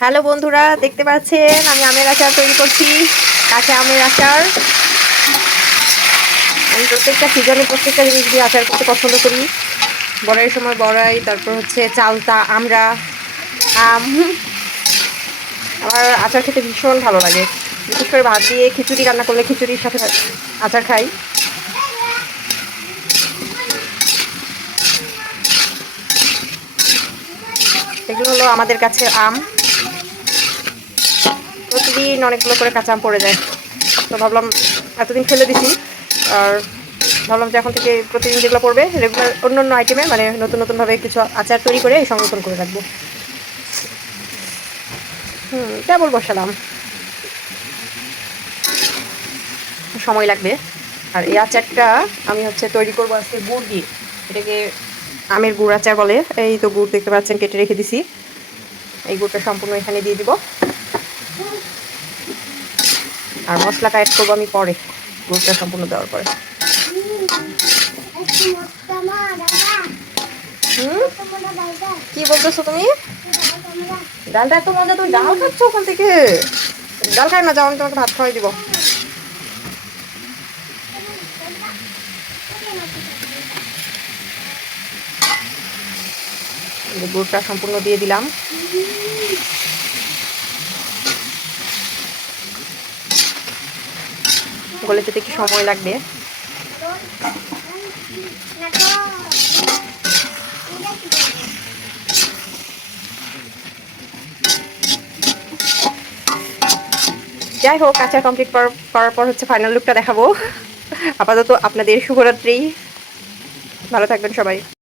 Hello বন্ধুরা, দেখতে পাচ্ছেন আমি আমের আচার তৈরি করছি। কাঁচা আমের আচার। আমি প্রত্যেকটা সিজনে প্রত্যেকটা জিনিস দিয়ে আচার করতে পছন্দ করি। বড়াইয়ের সময় বড়াই, তারপর হচ্ছে চালতা, আমরা, আম। আমার আচার খেতে ভীষণ ভালো লাগে। বিশেষ করে ভাত দিয়ে খিচুড়ি রান্না করলে খিচুড়ির সাথে আচার খাই। এগুলো হলো আমাদের কাছে আম। প্রতিদিন অনেকগুলো করে কাঁচা আম পড়ে যায়, তো ভাবলাম এতদিন ফেলে দিছি, আর ভাবলাম যে এখন থেকে প্রতিদিন যেগুলো পড়বে রেগুলার অন্য অন্য আইটেমে মানে নতুন নতুনভাবে কিছু আচার তৈরি করে সংরক্ষণ করে রাখবো। কেবল বসালাম, সময় লাগবে। আর এই আচারটা আমি হচ্ছে তৈরি করবো আজকে গুড় দিয়ে। এটাকে আমের গুড় আচার বলে। এই তো গুড় দেখতে পাচ্ছেন, কেটে রেখে দিছি। এই গুড়টা সম্পূর্ণ এখানে দিয়ে দিব, আর মশলাটা অ্যাড করবো আমি পরে, গুড়টা সম্পূর্ণ দেওয়ার পরে। কি বলতেছো তুমি? ডালটা এত মজা, তুমি ডাল খাচ্ছ ওখান থেকে? ডাল খাই না, যাও, আমি তোমাকে ভাত খাওয়াই দিব। গুড়টা সম্পূর্ণ দিয়ে দিলাম। গলে যেতে একটু সময় লাগবে। যাই হোক, আচার কমপ্লিট করার পর হচ্ছে ফাইনাল লুকটা দেখাবো। আপাতত আপনাদের শুভরাত্রি, ভালো থাকবেন সবাই।